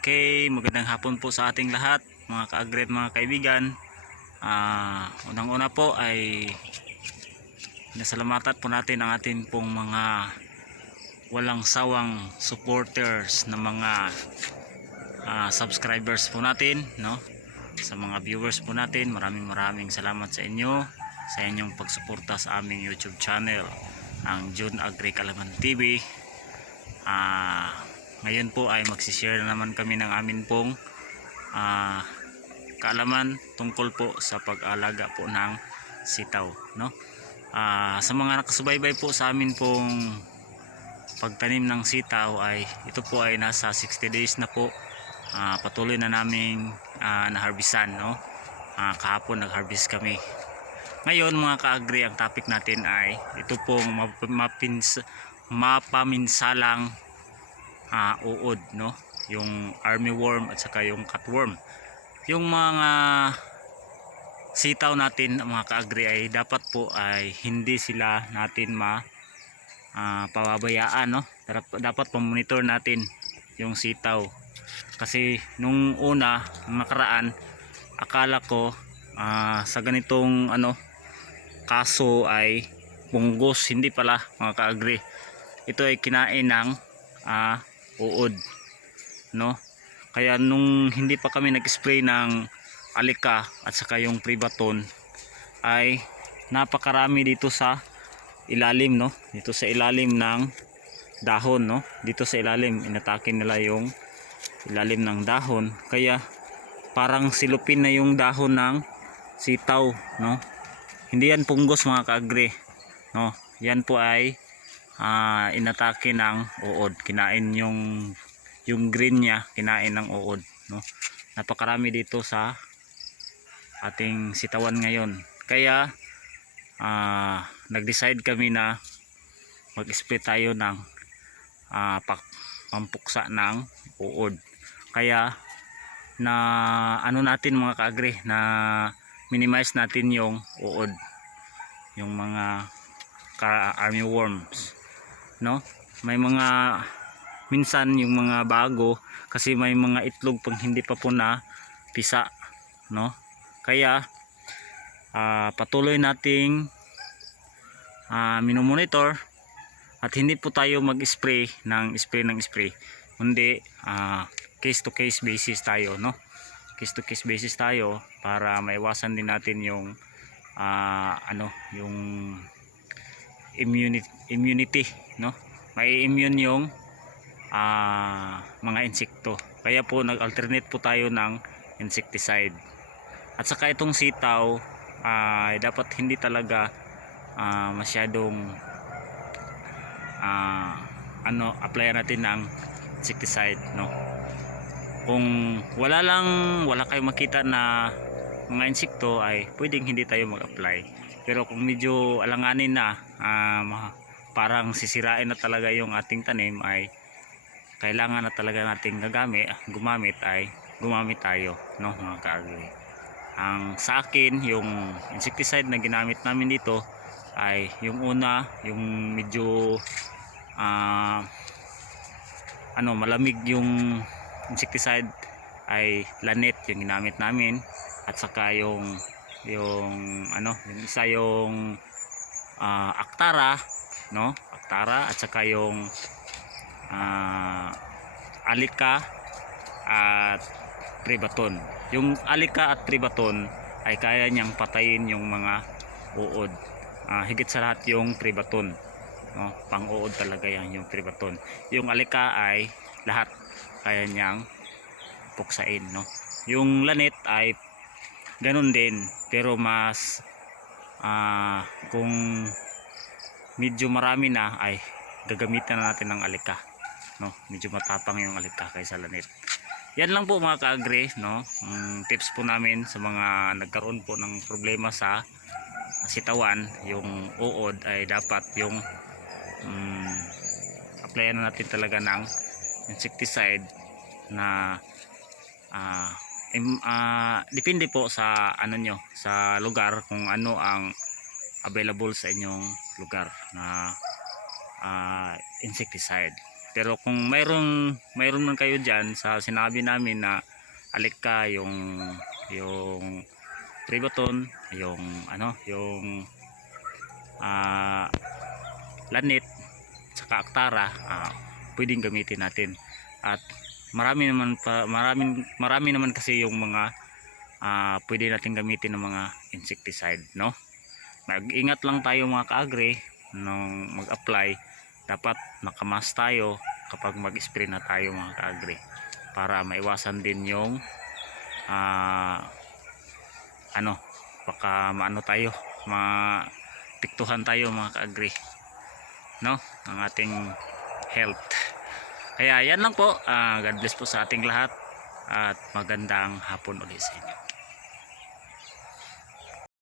Okay, magandang hapon po sa ating lahat, mga ka-agri at mga kaibigan. Unang-una po ay nasalamatan po natin ang ating pong mga walang sawang supporters na mga subscribers po natin, no? Sa mga viewers po natin, maraming salamat sa inyo sa inyong pagsuporta sa aming YouTube channel, ang June Agri Kalaman TV. Ngayon po ay magsishare na naman kami ng amin pong kaalaman tungkol po sa pag-alaga po ng sitaw, no? Sa mga nakasubaybay po sa amin pong pagtanim ng sitaw ay ito po ay nasa 60 days na po. Patuloy na naming na-harvestan, no? Kahapon nag-harvest kami. Ngayon mga ka-agri, ang topic natin ay ito pong mapaminsalang uod, no? Yung armyworm at saka yung cutworm. Yung mga sitaw natin mga ka-agri ay dapat po ay hindi sila natin pababayaan, no? Dapat pamonitor natin yung sitaw. Kasi nung una, nakaraan, akala ko sa ganitong kaso ay punggos. Hindi pala mga ka-agri. Ito ay kinain ng uod, no? Kaya nung hindi pa kami nag-spray ng alika at saka yung Privaton ay napakarami dito sa ilalim, no? Dito sa ilalim ng dahon, no? Dito sa ilalim inatake nila yung ilalim ng dahon, kaya parang silupin na yung dahon ng sitaw, no? Hindi yan punggos mga ka-agri, no? Yan po ay inatake ng uod, kinain yung green niya, kinain ng uod, no? Napakarami dito sa ating sitawan ngayon, kaya nag-decide kami na mag-spray tayo ng pampuksa ng uod. Kaya na natin mga ka-agri, na minimize natin yung uod, yung mga armyworms, no? May mga minsan yung mga bago kasi may mga itlog pang hindi pa po na pisa, no? Kaya patuloy nating minomonitor at hindi po tayo mag-spray ng spray, kundi case to case basis tayo, no? Case to case basis tayo para maiwasan din natin yung yung immunity, no? May immune yung mga insekto, kaya po nag-alternate po tayo ng insecticide. At saka itong sitaw dapat hindi talaga masyadong applyan natin ng insecticide, no? Kung wala kayong makita na mga insekto ay pwedeng hindi tayo mag-apply. Pero kung medyo alanganin na, parang sisirain na talaga yung ating tanim, ay kailangan na talaga nating gumamit tayo, no mga ka-agri. Ang sa akin, yung insecticide na ginamit namin dito ay yung una, yung medyo malamig yung insecticide ay Lanet yung ginamit namin, at saka yung isa yung Actara, no? Actara, at saka yung Alika at Privaton. Yung Alika at Privaton ay kaya niyang patayin yung mga uod. Higit sa lahat yung Privaton, no? Pang-uod talaga yan yung Privaton. Yung Alika ay lahat kaya niyang puksain, no? Yung Lanet ay ganun din, pero mas kung medyo marami na ay gagamitan na natin ng Alika, no? Medyo matapang yung Alika kaysa Lanet. Yan lang po mga ka-agri, no? Tips po namin sa mga nagkaroon po ng problema sa sitawan, yung uod, ay dapat yung applyan na natin talaga ng insecticide na depende po sa sa lugar, kung ano ang available sa inyong lugar na insecticide. Pero kung mayroon man kayo diyan sa sinabi namin na alika yung Triboton, yung ano, yung Lanit, saka Aktara, pwedeng gamitin natin. At marami naman kasi yung mga pwede natin gamitin ng mga insecticide, no? Mag-ingat lang tayo mga ka-agri nung mag-apply. Dapat nakamas tayo kapag mag-spray na tayo mga ka-agri, para maiwasan din yung ano, baka maano tayo, mapiktuhan tayo mga ka-agri, no, ang ating health. Kaya yan lang po. God bless po sa ating lahat at magandang hapon ulit sa inyo.